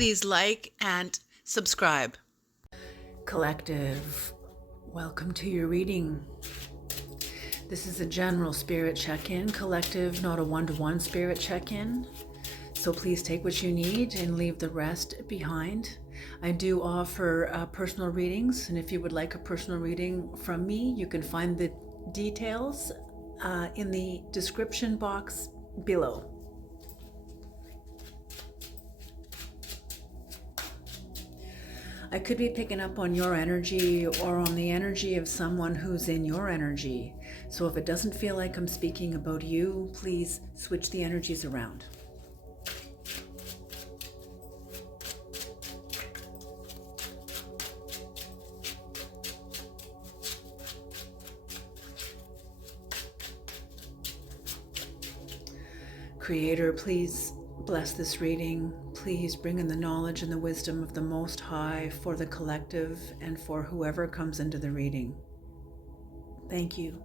please like and subscribe. Collective, welcome to your reading. This is a general spirit check-in. Collective, not a one-to-one spirit check-in. So please take what you need and leave the rest behind. I do offer personal readings, and if you would like a personal reading from me, you can find the details in the description box below. I could be picking up on your energy or on the energy of someone who's in your energy. So if it doesn't feel like I'm speaking about you, please switch the energies around. Creator, please bless this reading. Please bring in the knowledge and the wisdom of the Most High for the collective and for whoever comes into the reading. Thank you.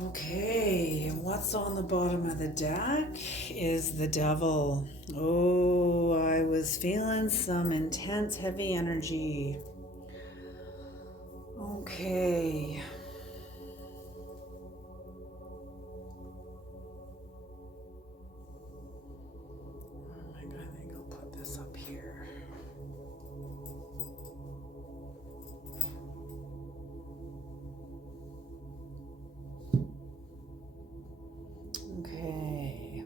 Okay, what's on the bottom of the deck is the devil. Oh, I was feeling some intense, heavy energy. Okay. I think I'll put this up here. Okay.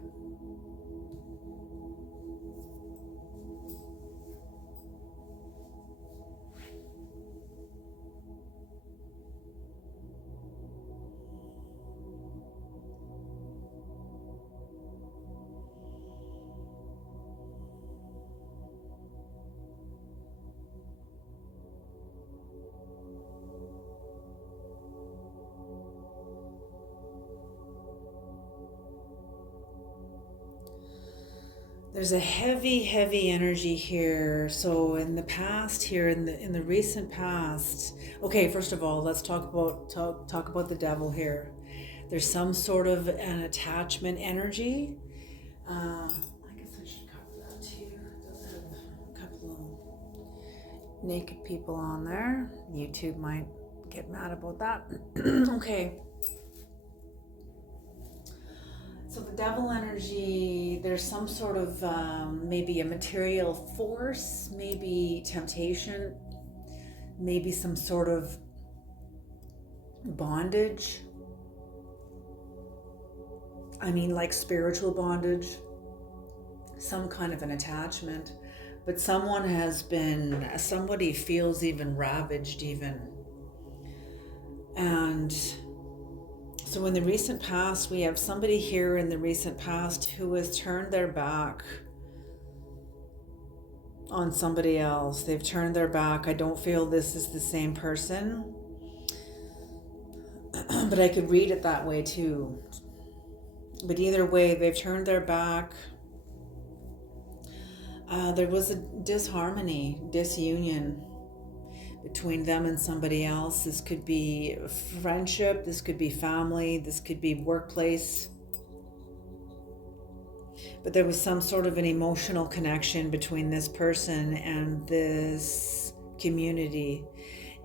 There's a heavy, heavy energy here. So in the past, here in the recent past, okay. First of all, let's talk about the devil here. There's some sort of an attachment energy. I guess I should cover that too. It does have a couple of naked people on there. YouTube might get mad about that. Okay. So the devil energy, there's some sort of maybe a material force, maybe temptation, maybe some sort of bondage. I mean, like spiritual bondage, some kind of an attachment. But somebody feels even ravaged even. And so in the recent past, we have somebody here in the recent past who has turned their back on somebody else. They've turned their back. I don't feel this is the same person, but I could read it that way too. But either way, they've turned their back. There was a disharmony, disunion between them and somebody else. This could be friendship, this could be family, this could be workplace. But there was some sort of an emotional connection between this person and this community,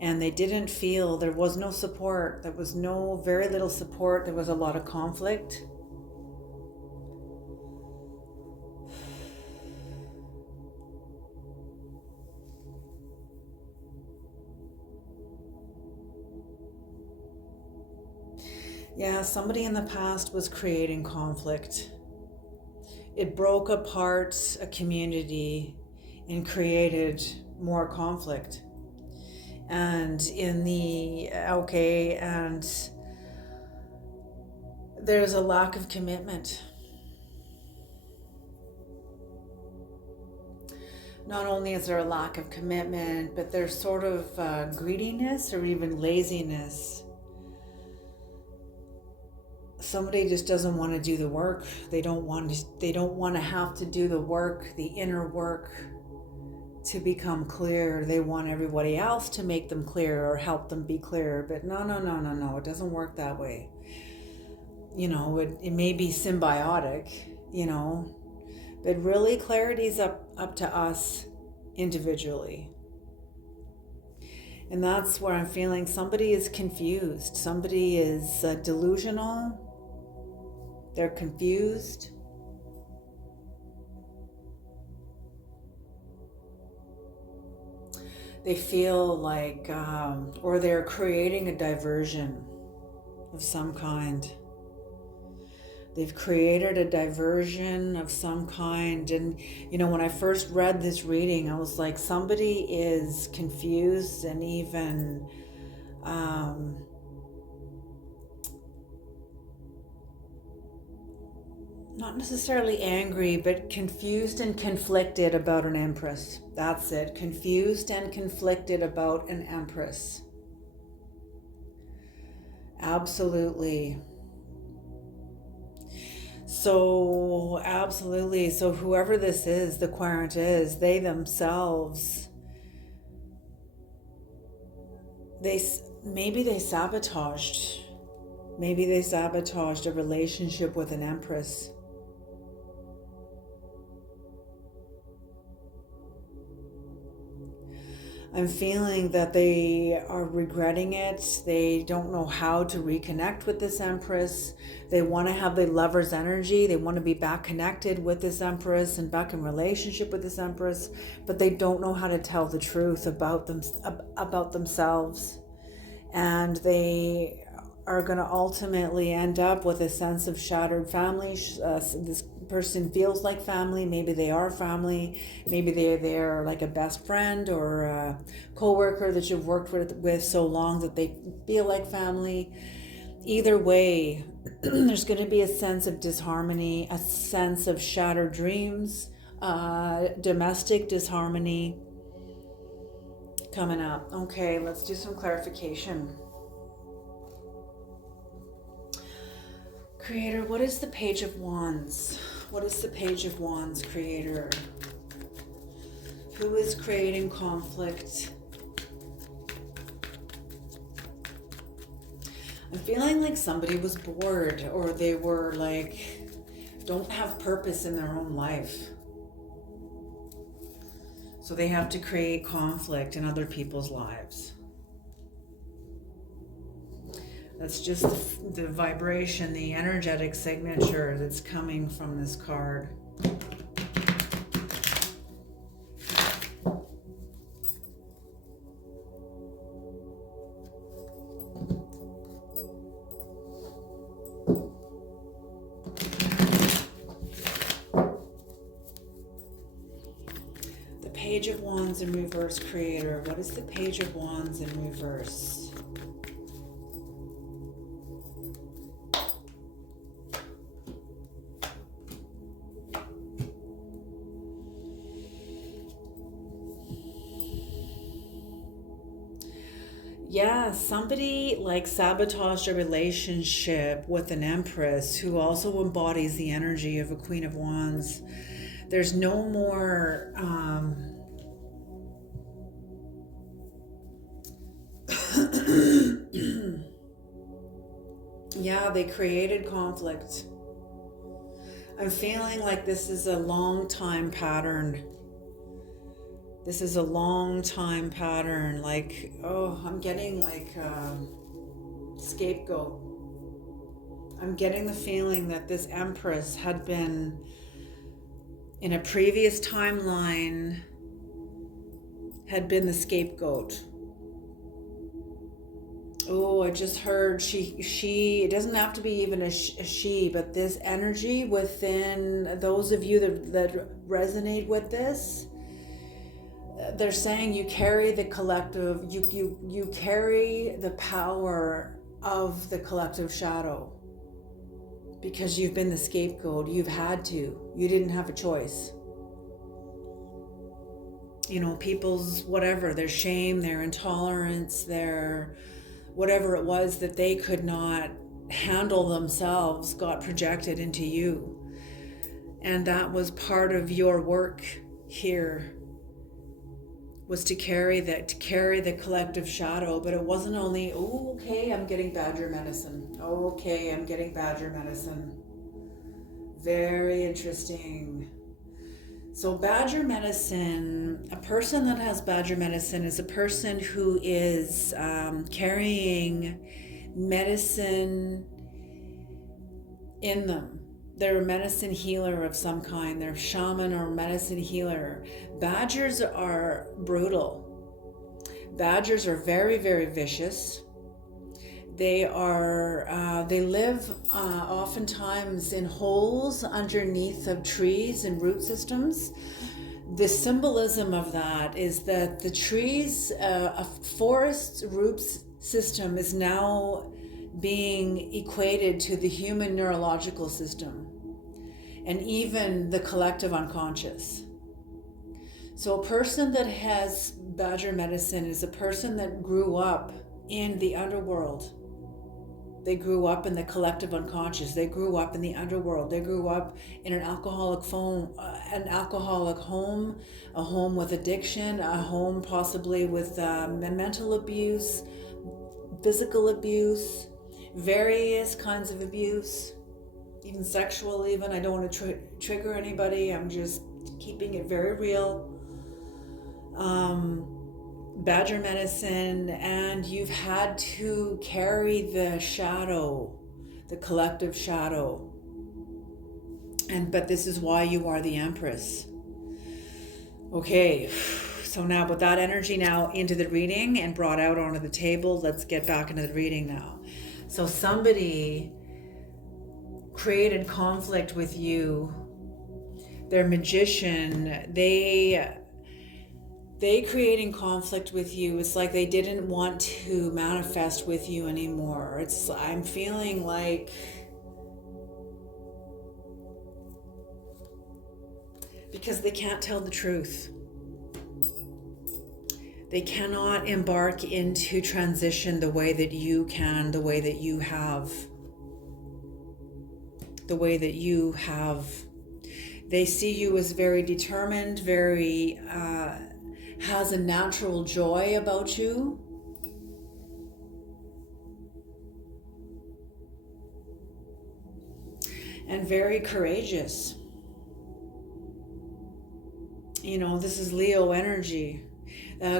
and they didn't feel, there was no support. There was very little support. There was a lot of conflict. Yeah, somebody in the past was creating conflict. It broke apart a community and created more conflict. And and there's a lack of commitment. Not only is there a lack of commitment, but there's sort of greediness or even laziness. Somebody just doesn't want to do the work. They don't want to have to do the work, the inner work, to become clear. They want everybody else to make them clear or help them be clear. But no. It doesn't work that way. It may be symbiotic, but really clarity's up to us individually. And that's where I'm feeling somebody is confused. Somebody is delusional. They're confused. They feel like, or they're creating a diversion of some kind. They've created a diversion of some kind. And, when I first read this reading, I was like, somebody is confused and even not necessarily angry, but confused and conflicted about an empress. That's it. Confused and conflicted about an empress. Absolutely. So, absolutely. So whoever this is, the querent is, they themselves, maybe they sabotaged a relationship with an empress. I'm feeling that they are regretting it. They don't know how to reconnect with this empress. They want to have the lover's energy. They want to be back connected with this empress and back in relationship with this empress, but they don't know how to tell the truth about themselves. And they are going to ultimately end up with a sense of shattered family. This person feels like family. Maybe they are family. Maybe they're like a best friend or a co-worker that you've worked with so long that they feel like family. Either way, there's going to be a sense of disharmony, a sense of shattered dreams, domestic disharmony coming up. Okay, let's do some clarification. Creator, what is the Page of Wands? What is the Page of Wands, Creator? Who is creating conflict? I'm feeling like somebody was bored, or they were like, don't have purpose in their own life. So they have to create conflict in other people's lives. That's just the vibration, the energetic signature that's coming from this card. The Page of Wands in reverse, Creator. What is the Page of Wands in reverse? Yeah, somebody like sabotaged a relationship with an empress who also embodies the energy of a Queen of Wands. There's no more yeah, they created conflict. I'm feeling like this is a long time pattern This is a long time pattern. Like, oh, I'm getting like scapegoat. I'm getting the feeling that this Empress had been in a previous timeline, had been the scapegoat. Oh, I just heard she, it doesn't have to be even a she, but this energy within those of you that resonate with this, they're saying you carry the collective, you carry the power of the collective shadow because you've been the scapegoat. You've had to. You didn't have a choice. You know, people's whatever, their shame, their intolerance, their whatever it was that they could not handle themselves got projected into you. And that was part of your work here, was to carry the collective shadow. But it wasn't only, oh, okay, I'm getting badger medicine. Oh, okay, I'm getting badger medicine. Very interesting. So badger medicine, a person that has badger medicine is a person who is carrying medicine in them. They're a medicine healer of some kind. They're a shaman or medicine healer. Badgers are brutal. Badgers are very, very vicious. They live oftentimes in holes underneath of trees and root systems. The symbolism of that is that the trees, a forest's root system is now being equated to the human neurological system and even the collective unconscious. So a person that has badger medicine is a person that grew up in the underworld. They grew up in the collective unconscious. They grew up in the underworld. They grew up in an alcoholic home, a home with addiction, a home possibly with mental abuse, physical abuse, various kinds of abuse, even sexual even. I don't want to trigger anybody. I'm just keeping it very real. Badger medicine, and you've had to carry the shadow, the collective shadow. But this is why you are the Empress. Okay, so now with that energy now into the reading and brought out onto the table, let's get back into the reading now. So somebody created conflict with you. Their magician, they creating conflict with you. It's like they didn't want to manifest with you anymore. I'm feeling like because they can't tell the truth. They cannot embark into transition the way that you can, the way that you have. They see you as very determined, very has a natural joy about you. And very courageous. You know, this is Leo energy.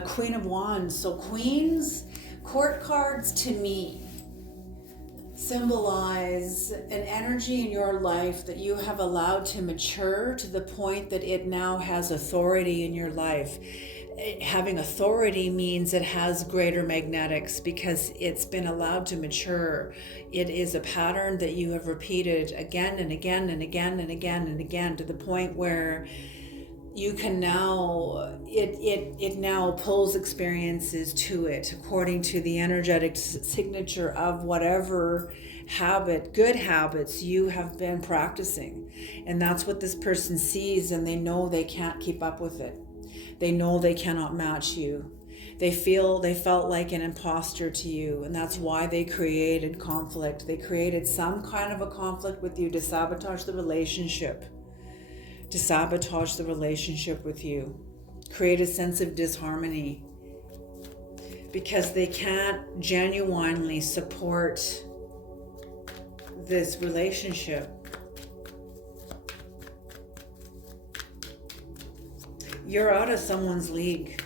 Queen of Wands. So queens, court cards to me symbolize an energy in your life that you have allowed to mature to the point that it now has authority in your life. Having authority means it has greater magnetics because it's been allowed to mature. It is a pattern that you have repeated again and again and again and again and again to the point where you can now, it now pulls experiences to it according to the energetic signature of whatever habit, good habits you have been practicing. And that's what this person sees, and they know they can't keep up with it. They know they cannot match you. They felt like an imposter to you, and that's why they created conflict. They created some kind of a conflict with you to sabotage the relationship. With you, create a sense of disharmony because they can't genuinely support this relationship. You're out of someone's league.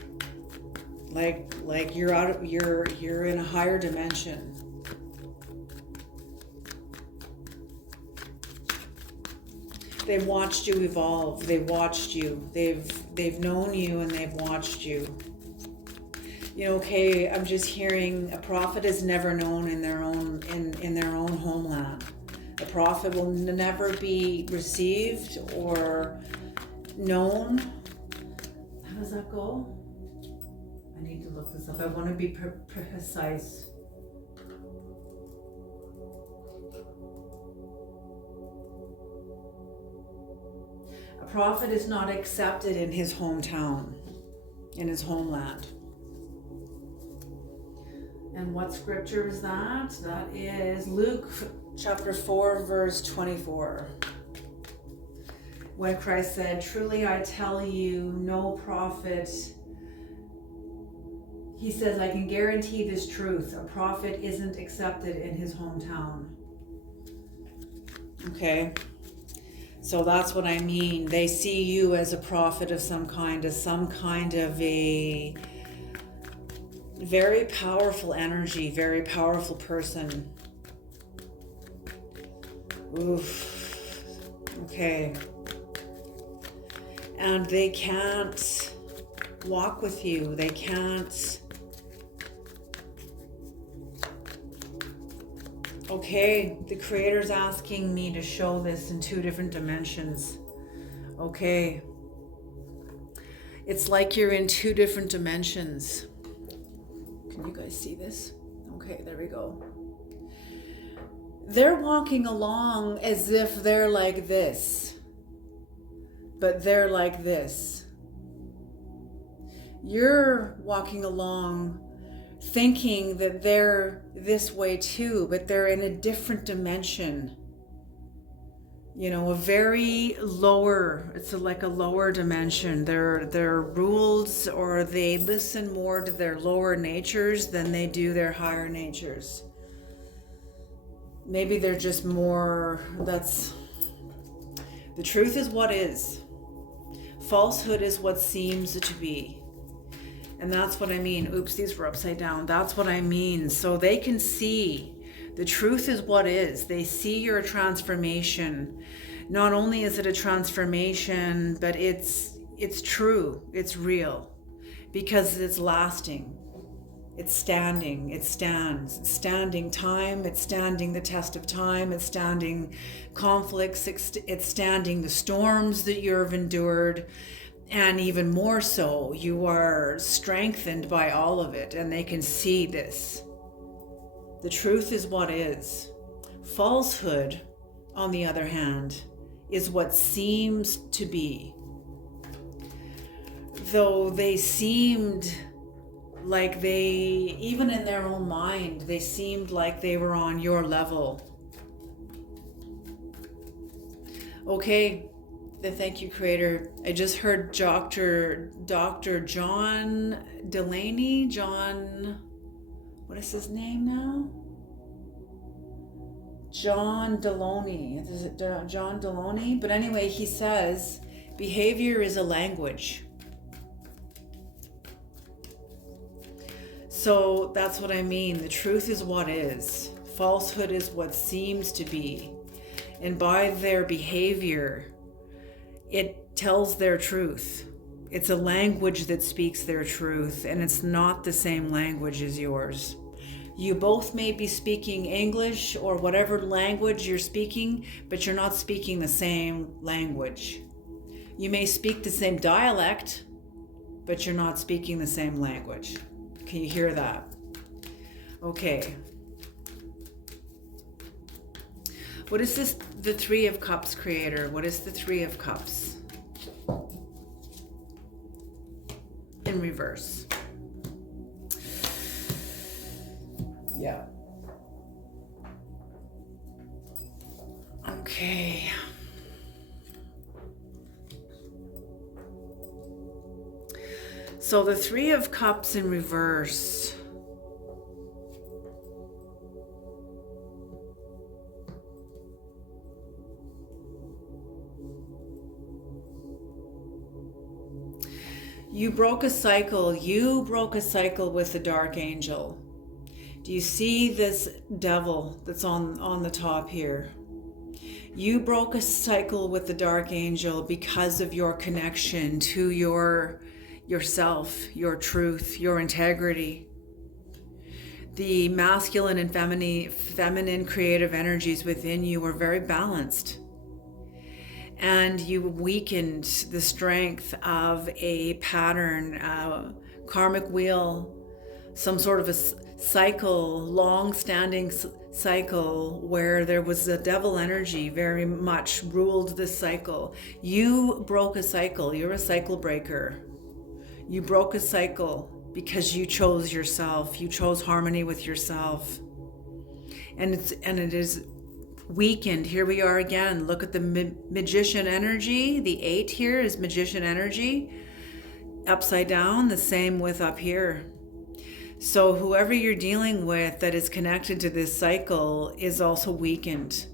Like you're in a higher dimension. They've watched you evolve. They watched you. They've known you and they've watched you. You know, okay, I'm just hearing a prophet is never known in their own in their own homeland. A prophet will never be received or known. How does that go? I need to look this up. I want to be precise. A prophet is not accepted in his hometown, in his homeland. And what scripture is that? That is Luke chapter 4, verse 24. When Christ said, "Truly I tell you, no prophet," he says, "I can guarantee this truth. A prophet isn't accepted in his hometown." Okay. So that's what I mean. They see you as a prophet of some kind, as some kind of a very powerful energy, very powerful person. Oof. Okay. And they can't walk with you. They can't. Okay, the Creator's asking me to show this in 2 different dimensions. Okay. It's like you're in 2 different dimensions. Can you guys see this? Okay, there we go. They're walking along as if they're like this, but they're like this. You're walking along thinking that they're this way too, but they're in a different dimension. You know, a very lower, it's like a lower dimension. They're ruled, or they listen more to their lower natures than they do their higher natures. Maybe they're just more, that's, the truth is what is. Falsehood is what seems to be. And that's what I mean. Oops, these were upside down. That's what I mean. So they can see. The truth is what is. They see your transformation. Not only is it a transformation, but it's true. It's real. Because it's lasting. It's standing. It stands. It's standing time. It's standing the test of time. It's standing conflicts. It's standing the storms that you've endured. And even more so, you are strengthened by all of it, and they can see this. The truth is what is. Falsehood, on the other hand, is what seems to be. Though they seemed like they, even in their own mind, they seemed like they were on your level. Okay. Thank you, Creator. I just heard Dr. John Delaney. What is his name now? John Deloney. Is it John Deloney? But anyway, he says, behavior is a language. So that's what I mean. The truth is what is. Falsehood is what seems to be. And by their behavior, it tells their truth. It's a language that speaks their truth, and it's not the same language as yours. You both may be speaking English or whatever language you're speaking, but you're not speaking the same language. You may speak the same dialect, but you're not speaking the same language. Can you hear that? Okay. What is this, the 3 of Cups, Creator? What is the 3 of Cups? In reverse. Yeah. Okay. So the 3 of Cups in reverse. You broke a cycle. You broke a cycle with the dark angel. Do you see this devil that's on the top here? You broke a cycle with the dark angel because of your connection to yourself, your truth, your integrity. The masculine and feminine creative energies within you were very balanced. And you weakened the strength of a pattern, karmic wheel, some sort of a cycle, long-standing cycle where there was a devil energy very much ruled this cycle. You broke a cycle. You're a cycle breaker. You broke a cycle because you chose yourself. You chose harmony with yourself. And it is weakened. Here we are again. Look at the magician energy. The 8 here is magician energy. Upside down, the same with up here. So whoever you're dealing with that is connected to this cycle is also weakened.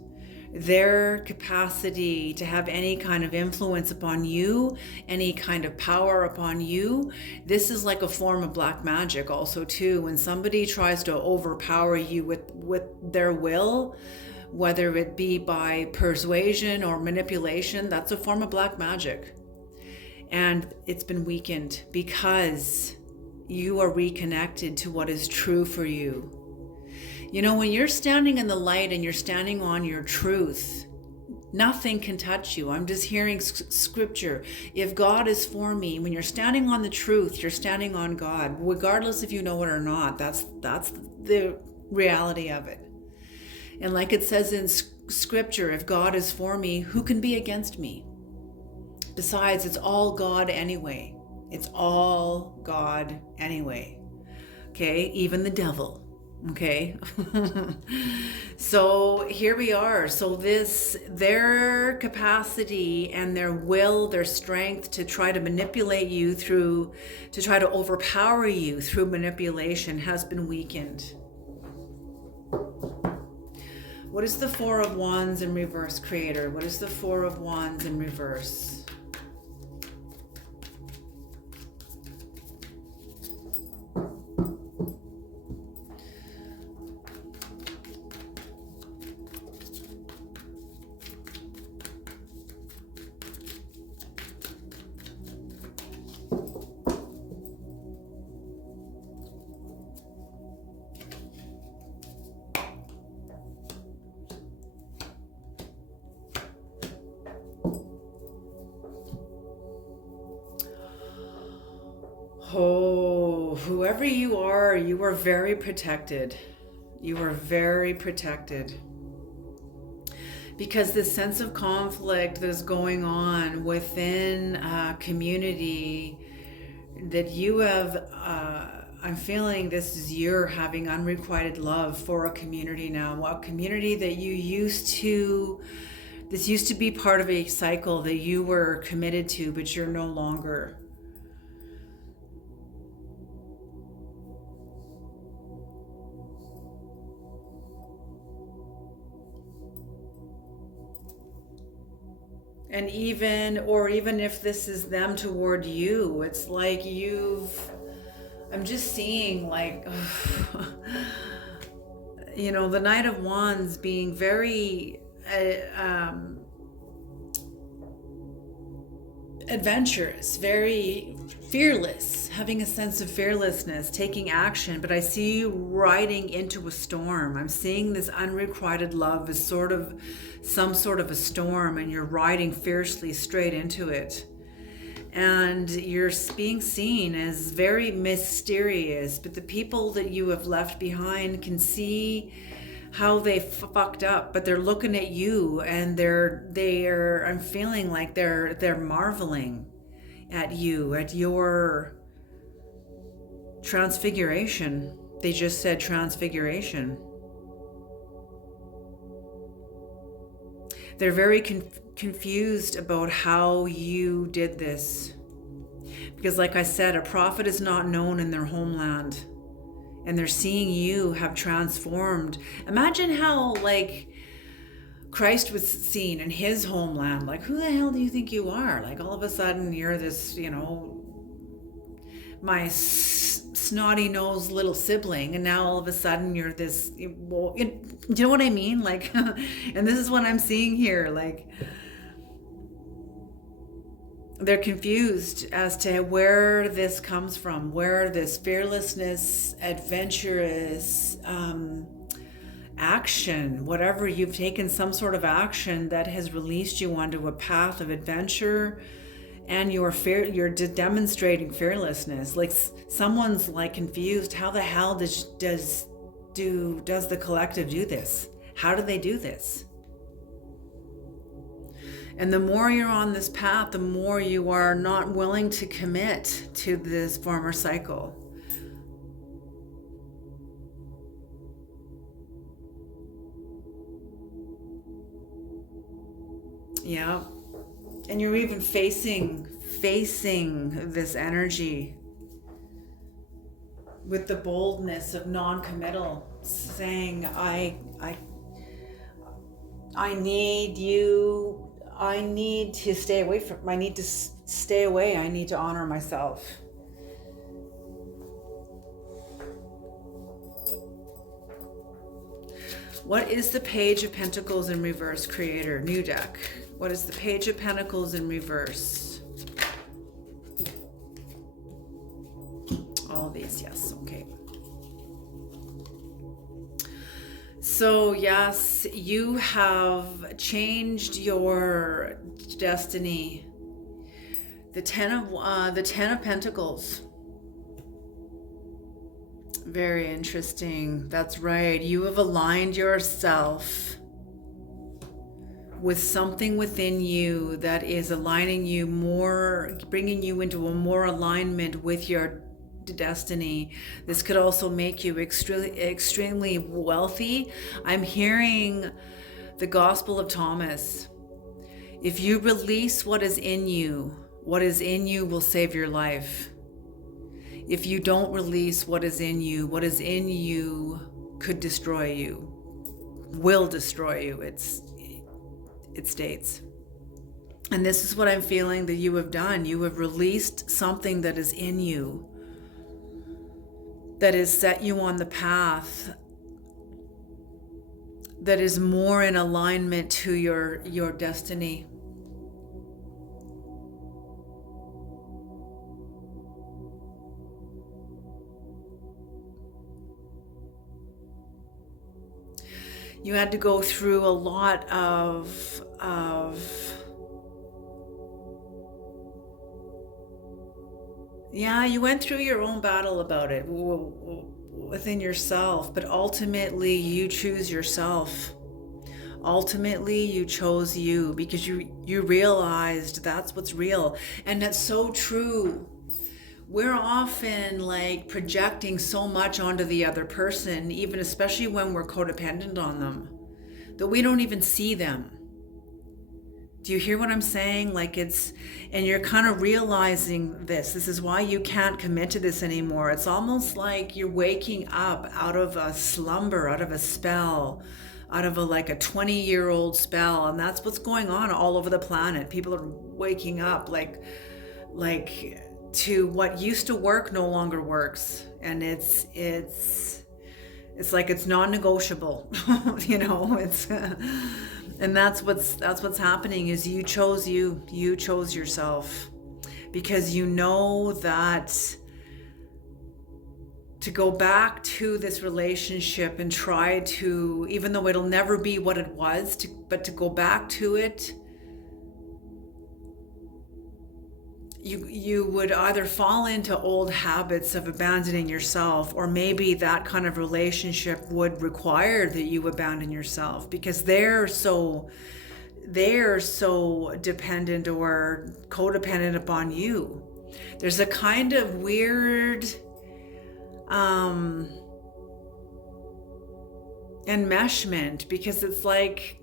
Their capacity to have any kind of influence upon you, any kind of power upon you, this is like a form of black magic also too. When somebody tries to overpower you with their will, whether it be by persuasion or manipulation, that's a form of black magic. And it's been weakened because you are reconnected to what is true for you. You know, when you're standing in the light and you're standing on your truth, nothing can touch you. I'm just hearing scripture. If God is for me, when you're standing on the truth, you're standing on God, regardless if you know it or not. That's the reality of it. And like it says in scripture, if God is for me, who can be against me? Besides, it's all God anyway. It's all God anyway. Okay, even the devil. Okay. So here we are. So their capacity and their will, their strength to try to manipulate you to try to overpower you through manipulation has been weakened. What is the 4 of Wands in reverse, Creator? What is the 4 of Wands in reverse? Oh, whoever you are very protected. You are very protected. Because this sense of conflict that is going on within a community that you have, I'm feeling this is you're having unrequited love for a community now. A community that this used to be part of a cycle that you were committed to, but you're no longer. And even if this is them toward you, it's like I'm just seeing like, you know, the Knight of Wands being very adventurous, very fearless, having a sense of fearlessness, taking action. But I see you riding into a storm. I'm seeing this unrequited love as some sort of a storm, and you're riding fiercely straight into it. And you're being seen as very mysterious, but the people that you have left behind can see how they fucked up, but they're looking at you and they're I'm feeling like they're marveling at you, at your transfiguration. They just said transfiguration. They're very confused about how you did this. Because like I said, a prophet is not known in their homeland. And they're seeing you have transformed. Imagine how like Christ was seen in his homeland. Like, who the hell do you think you are? Like all of a sudden you're this, you know, my snotty nosed little sibling, and now all of a sudden you're this, well, do you know what I mean? Like, and this is what I'm seeing here. Like, they're confused as to where this comes from, where this fearlessness, adventurous action, whatever, you've taken some sort of action that has released you onto a path of adventure, and you're demonstrating fearlessness. Like, someone's like confused. How the hell does the collective do this? How do they do this? And the more you're on this path, the more you are not willing to commit to this former cycle. Yeah. And you're even facing this energy with the boldness of non-committal, saying, I need you. I need to stay away from, I need to stay away. I need to honor myself. What is the Page of Pentacles in reverse, Creator? New deck. What is the Page of Pentacles in reverse? All these, yes, okay. So yes, you have changed your destiny. The Ten of Pentacles. Very interesting. That's right. You have aligned yourself with something within you that is aligning you more, bringing you into a more alignment with your destiny. This could also make you extremely wealthy. I'm hearing the Gospel of Thomas. If you release what is in you will save your life. If you don't release what is in you could destroy you, will destroy you, it states. And this is what I'm feeling that you have done. You have released something that is in you, that has set you on the path that is more in alignment to your destiny. You had to go through a lot of yeah, you went through your own battle about it within yourself, but ultimately you choose yourself. Ultimately you chose you because you realized that's what's real. And that's so true. We're often like projecting so much onto the other person, even especially when we're codependent on them, that we don't even see them. Do you hear what I'm saying? Like, and you're kind of realizing this. This is why you can't commit to this anymore. It's almost like you're waking up out of a slumber, out of a spell, out of like a 20-year-old spell. And that's what's going on all over the planet. People are waking up like to what used to work no longer works, and it's like it's non-negotiable. You know, it's and that's what's happening is you chose yourself, because you know that to go back to this relationship and try to, even though it'll never be what it was, but to go back to it, you would either fall into old habits of abandoning yourself, or maybe that kind of relationship would require that you abandon yourself because they're so dependent or codependent upon you. There's a kind of weird enmeshment, because it's like,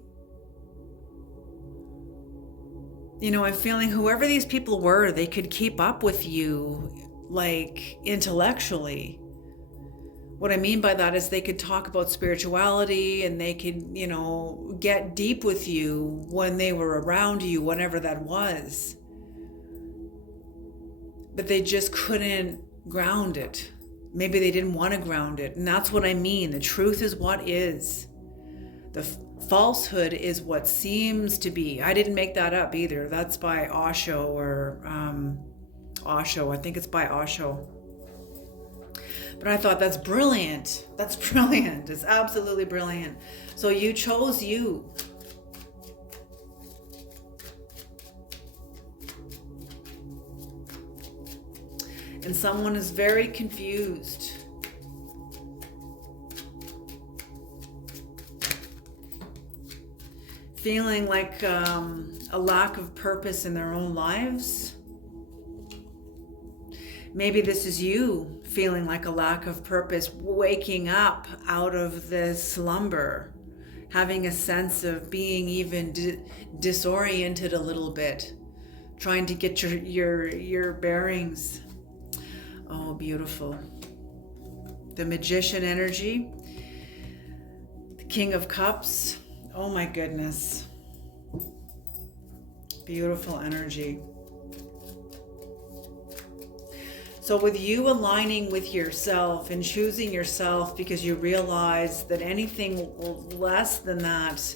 you know, I'm feeling whoever these people were, they could keep up with you, like, intellectually. What I mean by that is they could talk about spirituality and they could, you know, get deep with you when they were around you, whenever that was. But they just couldn't ground it. Maybe they didn't want to ground it. And that's what I mean. The truth is what is. The falsehood is what seems to be. I didn't make that up either. That's by Osho or Osho. I think it's by Osho. But I thought that's brilliant. That's brilliant. It's absolutely brilliant. So you chose you. And someone is very confused. Feeling like a lack of purpose in their own lives. Maybe this is you feeling like a lack of purpose, waking up out of this slumber, having a sense of being even disoriented a little bit, trying to get your bearings. Oh, beautiful. The Magician energy, the King of Cups. Oh my goodness. Beautiful energy. So with you aligning with yourself and choosing yourself because you realize that anything less than that,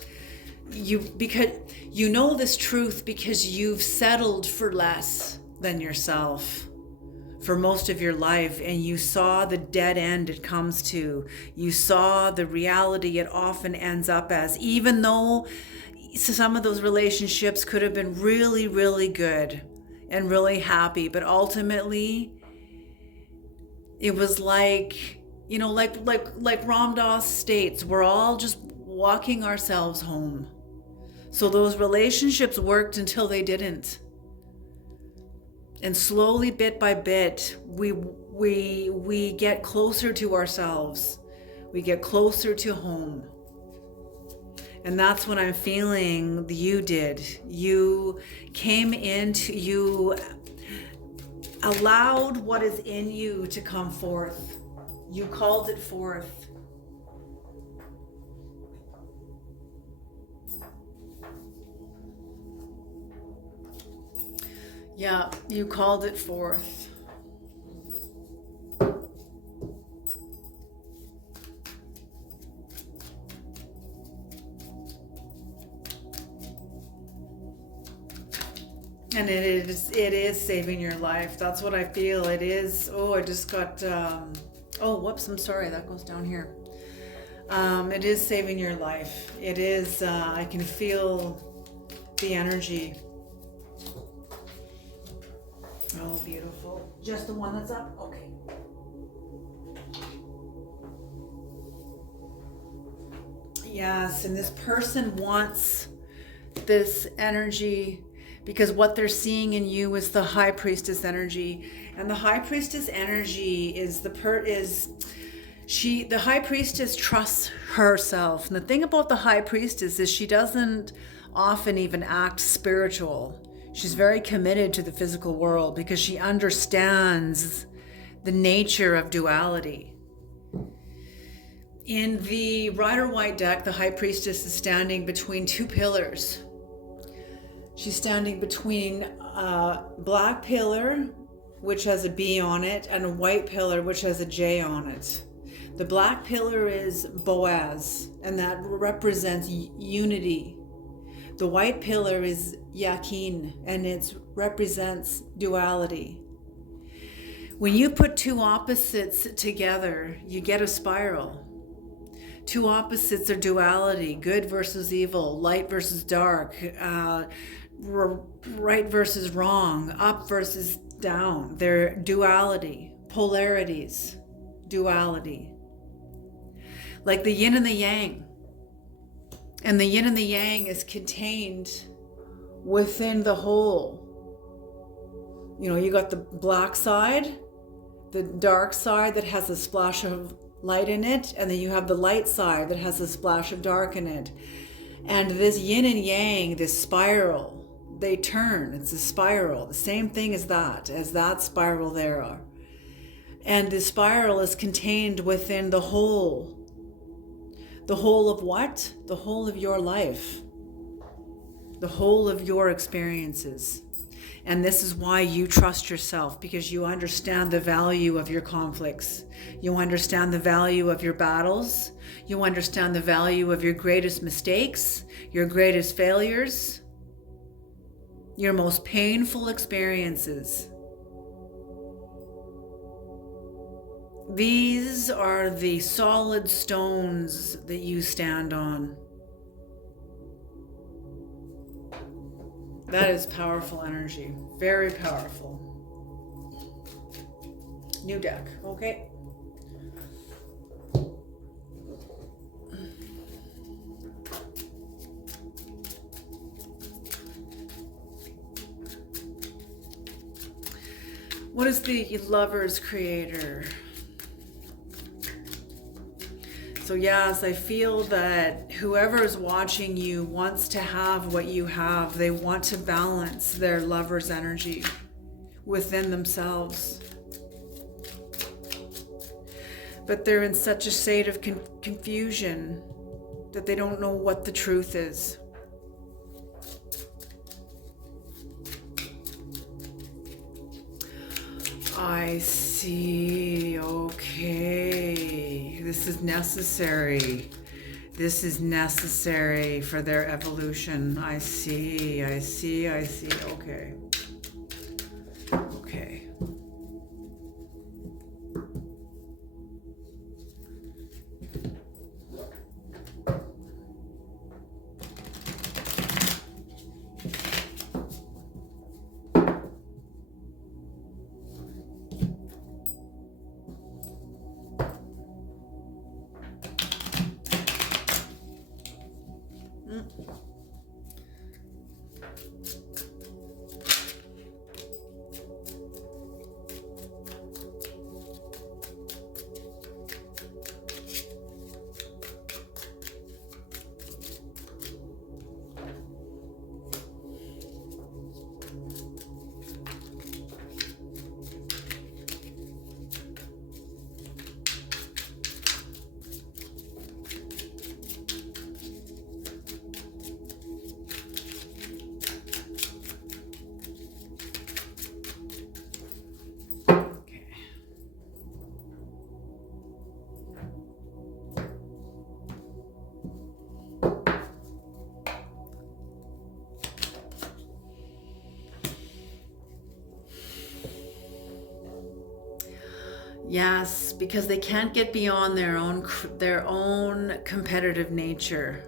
because you know this truth because you've settled for less than yourself for most of your life, and you saw the dead end it comes to. You saw the reality it often ends up as, even though some of those relationships could have been really, really good and really happy, but ultimately it was like, like Ram Dass states, we're all just walking ourselves home. So those relationships worked until they didn't. And slowly, bit by bit, we get closer to ourselves. We get closer to home. And that's what I'm feeling you did. You came into, you allowed what is in you to come forth. You called it forth. Yeah, you called it forth. And it is saving your life. That's what I feel. It is. Oh, I just got, whoops, I'm sorry. That goes down here. It is saving your life. It is, I can feel the energy. Oh, beautiful. Just the one that's up? Okay. Yes, and this person wants this energy because what they're seeing in you is the High Priestess energy. And the High Priestess energy is the High Priestess trusts herself. And the thing about the High Priestess is she doesn't often even act spiritual. She's very committed to the physical world because she understands the nature of duality. In the Rider-Waite deck, the High Priestess is standing between two pillars. She's standing between a black pillar, which has a B on it, and a white pillar, which has a J on it. The black pillar is Boaz, and that represents unity. The white pillar is Yakin, and it represents duality. When you put two opposites together, you get a spiral. Two opposites are duality, good versus evil, light versus dark, right versus wrong, up versus down. They're duality, polarities, duality. Like the yin and the yang. And the yin and the yang is contained within the whole. You got the black side, the dark side that has a splash of light in it, and then you have the light side that has a splash of dark in it. And this yin and yang, this spiral, they turn. It's a spiral, the same thing as that spiral there are. And the spiral is contained within the whole. The whole of what? The whole of your life. The whole of your experiences. And this is why you trust yourself, because you understand the value of your conflicts. You understand the value of your battles. You understand the value of your greatest mistakes, your greatest failures, your most painful experiences. These are the solid stones that you stand on. That is powerful energy. Very powerful. New deck, okay? What is the Lover's creator? So yes, I feel that whoever is watching you wants to have what you have. They want to balance their lover's energy within themselves. But they're in such a state of confusion that they don't know what the truth is. I see. Okay. This is necessary. This is necessary for their evolution. I see. Okay. Okay. Yes, because they can't get beyond their own competitive nature.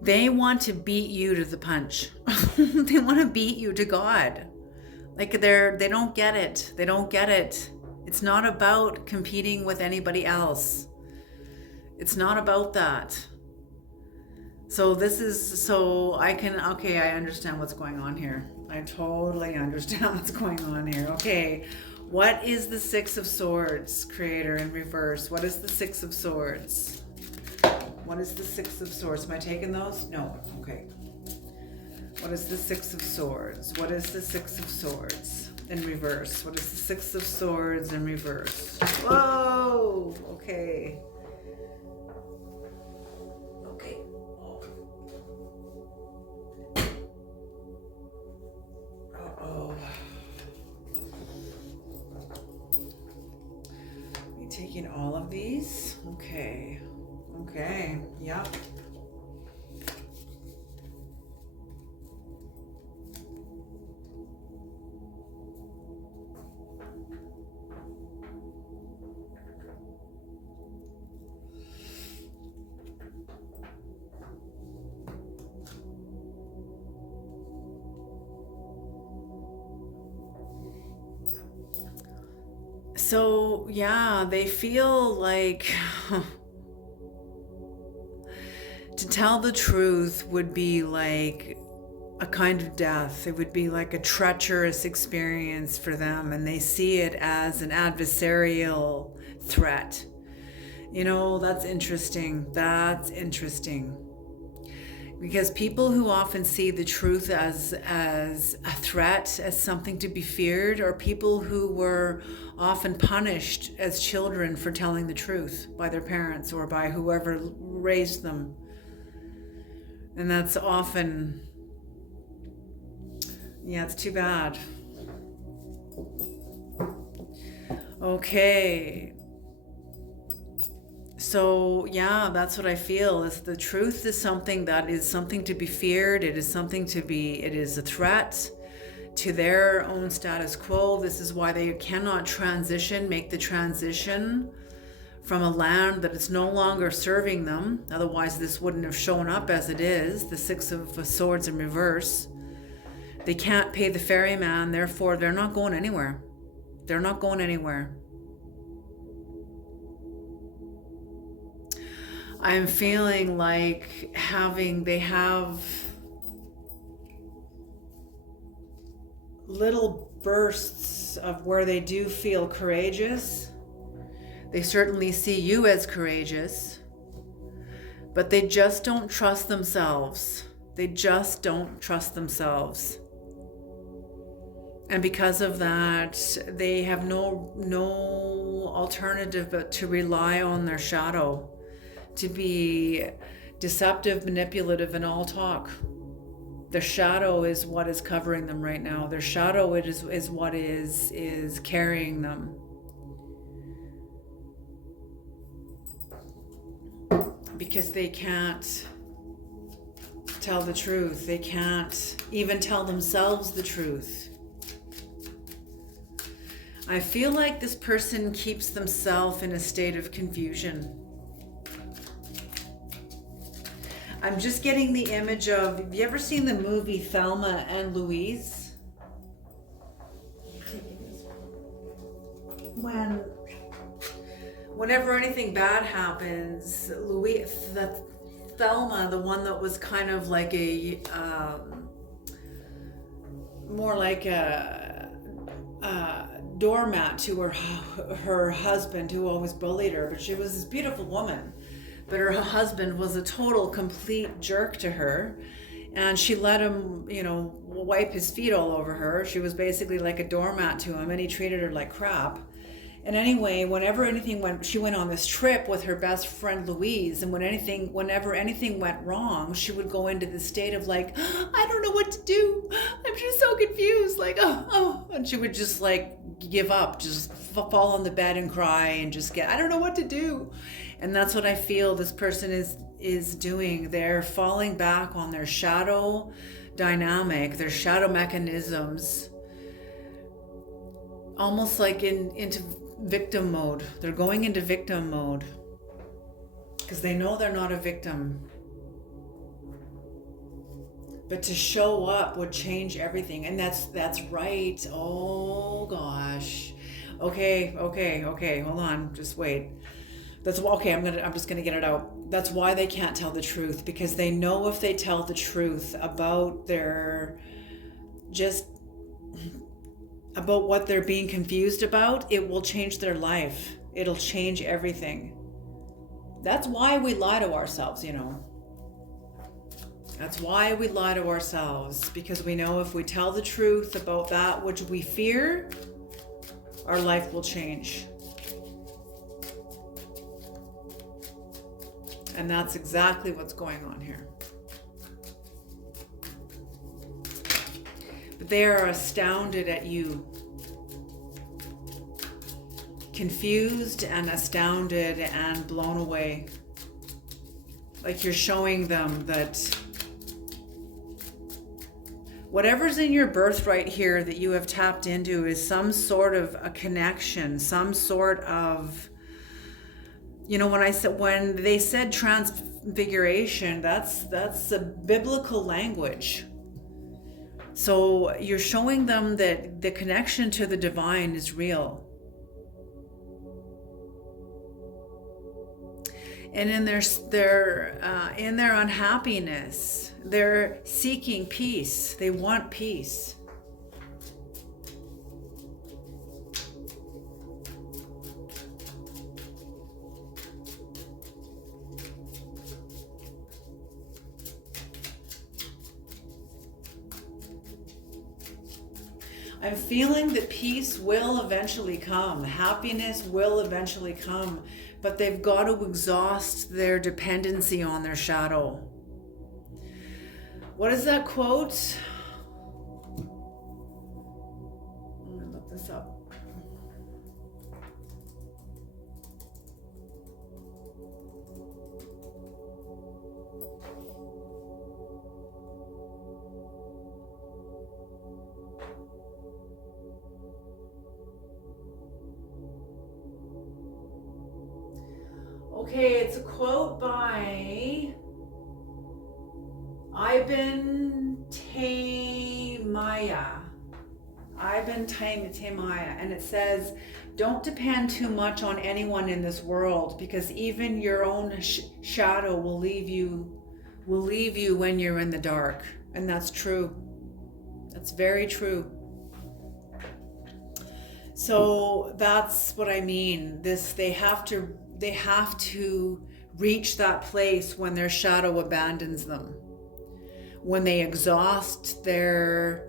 They want to beat you to the punch. They want to beat you to God. Like they don't get it. They don't get it. It's not about competing with anybody else. It's not about that. So I understand what's going on here. I totally understand what's going on here. Okay. What is the Six of Swords, creator, in reverse? What is the Six of Swords? What is the Six of Swords? Am I taking those? No. Okay. What is the Six of Swords? What is the Six of Swords in reverse? What is the Six of Swords in reverse? Whoa! Okay. Okay. Uh-oh. Taking all of these. Okay. Yep. So, yeah, they feel like to tell the truth would be like a kind of death. It would be like a treacherous experience for them, and they see it as an adversarial threat. That's interesting. Because people who often see the truth as a threat, as something to be feared, are people who were often punished as children for telling the truth by their parents or by whoever raised them. And that's often Yeah, it's too bad. Okay. So, yeah, that's what I feel is the truth is something that is something to be feared. It is a threat to their own status quo. This is why they cannot make the transition from a land that is no longer serving them. Otherwise, this wouldn't have shown up as it is, the Six of Swords in reverse. They can't pay the ferryman, therefore they're not going anywhere. They're not going anywhere. I'm feeling like they have little bursts of where they do feel courageous. They certainly see you as courageous, but they just don't trust themselves. They just don't trust themselves. And because of that, they have no alternative but to rely on their shadow, to be deceptive, manipulative, and all talk. Their shadow is what is covering them right now. Their shadow is what is carrying them. Because they can't tell the truth. They can't even tell themselves the truth. I feel like this person keeps themselves in a state of confusion. I'm just getting the image of, have you ever seen the movie Thelma and Louise? Whenever anything bad happens, Thelma, the one that was kind of like more like a doormat to her husband, who always bullied her, but she was this beautiful woman. But her husband was a total, complete jerk to her. And she let him, wipe his feet all over her. She was basically like a doormat to him, and he treated her like crap. And anyway, she went on this trip with her best friend Louise, and whenever anything went wrong, she would go into this state of like, I don't know what to do. I'm just so confused. Like, and she would just like give up, just fall on the bed and cry and just I don't know what to do. And that's what I feel this person is doing. They're falling back on their shadow dynamic, their shadow mechanisms, almost like into victim mode. They're going into victim mode because they know they're not a victim. But to show up would change everything. And that's right. Oh gosh. Okay. Hold on. Just wait. That's okay. I'm just gonna get it out. That's why they can't tell the truth, because they know if they tell the truth about about what they're being confused about, it will change their life. It'll change everything. That's why we lie to ourselves, That's why we lie to ourselves, because we know if we tell the truth about that which we fear, our life will change. And that's exactly what's going on here. But they are astounded at you. Confused and astounded and blown away. Like you're showing them that whatever's in your birthright here that you have tapped into is some sort of a connection, some sort of, when they said transfiguration, that's a biblical language. So you're showing them that the connection to the divine is real. And in their unhappiness, they're seeking peace. They want peace. I'm feeling that peace will eventually come. Happiness will eventually come. But they've got to exhaust their dependency on their shadow. What is that quote? Okay, it's a quote by Ibn Taymiyyah. And it says, don't depend too much on anyone in this world, because even your own shadow will leave you when you're in the dark. And that's true. That's very true. So that's what I mean. They have to reach that place when their shadow abandons them, when they exhaust their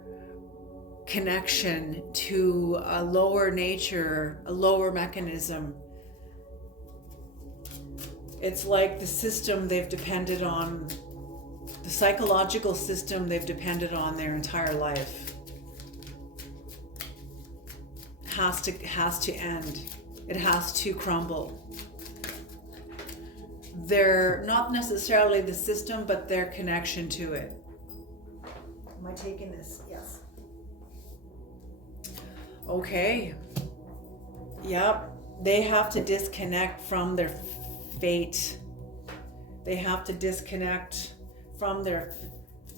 connection to a lower nature, a lower mechanism. It's like the system they've depended on, the psychological system they've depended on their entire life has to end. It has to crumble. They're not necessarily the system, but their connection to it. Am I taking this? Yes. Okay. Yep. They have to disconnect from their fate. They have to disconnect from their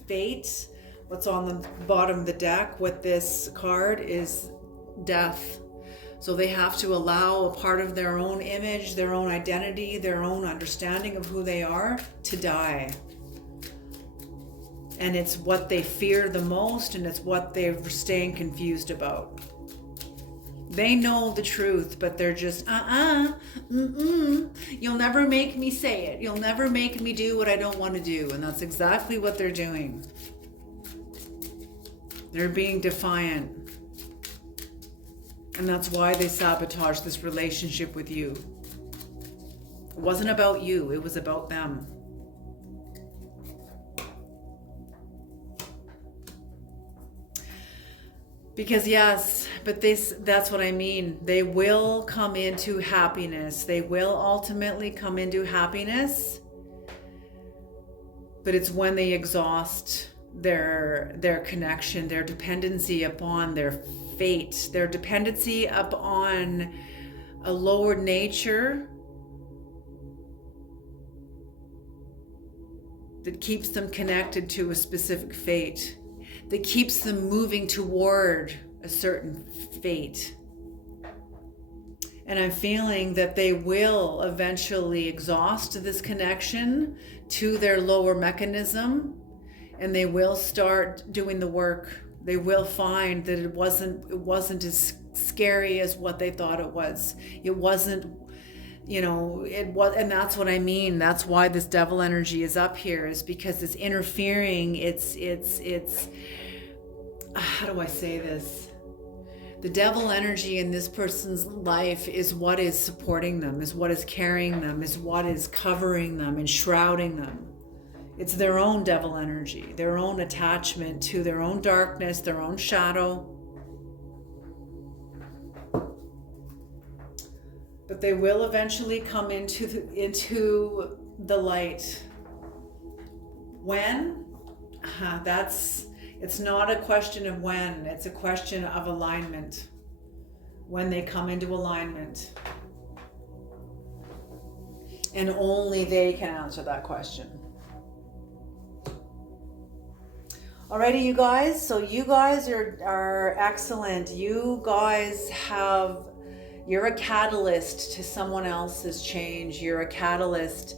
fate. What's on the bottom of the deck with this card is death. So they have to allow a part of their own image, their own identity, their own understanding of who they are to die. And it's what they fear the most, and it's what they're staying confused about. They know the truth, but they're just, you'll never make me say it. You'll never make me do what I don't want to do. And that's exactly what they're doing. They're being defiant. And that's why they sabotaged this relationship with you. It wasn't about you, it was about them. Because yes, but that's what I mean. They will come into happiness. They will ultimately come into happiness. But it's when they exhaust their connection, their dependency upon their fate, their dependency upon a lower nature that keeps them connected to a specific fate, that keeps them moving toward a certain fate. And I'm feeling that they will eventually exhaust this connection to their lower mechanism, and they will start doing the work. They will find that it wasn't as scary as what they thought it was. It wasn't, it was, and that's what I mean. That's why this devil energy is up here, is because it's interfering. It's how do I say this? The devil energy in this person's life is what is supporting them, is what is carrying them, is what is covering them and shrouding them. It's their own devil energy, their own attachment to their own darkness, their own shadow. But they will eventually come into the light. When? It's not a question of when, it's a question of alignment. When they come into alignment. And only they can answer that question. Alrighty, you guys. So you guys are excellent. You guys you're a catalyst to someone else's change. You're a catalyst.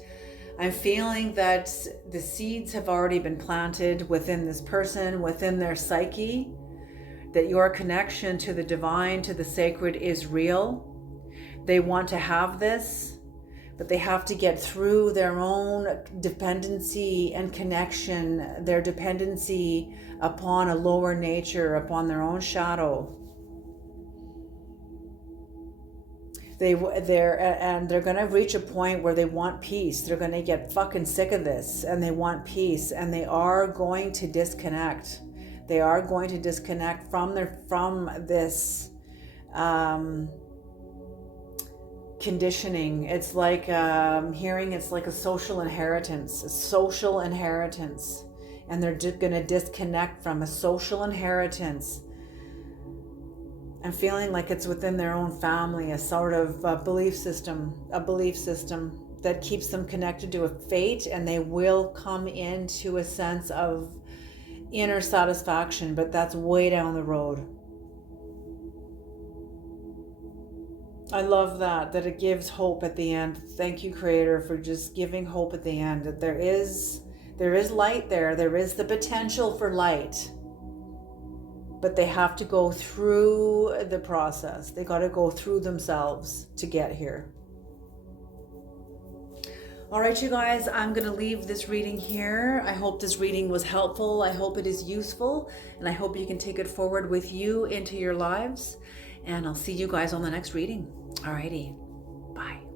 I'm feeling that the seeds have already been planted within this person, within their psyche, that your connection to the divine, to the sacred is real. They want to have this, but they have to get through their own dependency and connection, their dependency upon a lower nature, upon their own shadow. They're going to reach a point where they want peace. They're going to get fucking sick of this, and they want peace, and they are going to disconnect. They are going to disconnect from this conditioning. It's like hearing it's like a social inheritance, and they're just going to disconnect from a social inheritance. I'm feeling like it's within their own family, a sort of belief system. that keeps them connected to a fate, and they will come into a sense of inner satisfaction, but that's way down the road. I love that it gives hope at the end. Thank you, Creator, for just giving hope at the end, that there is light there. There is the potential for light, but they have to go through the process. They got to go through themselves to get here. All right, you guys, I'm going to leave this reading here. I hope this reading was helpful. I hope it is useful, and I hope you can take it forward with you into your lives. And I'll see you guys on the next reading. All righty. Bye.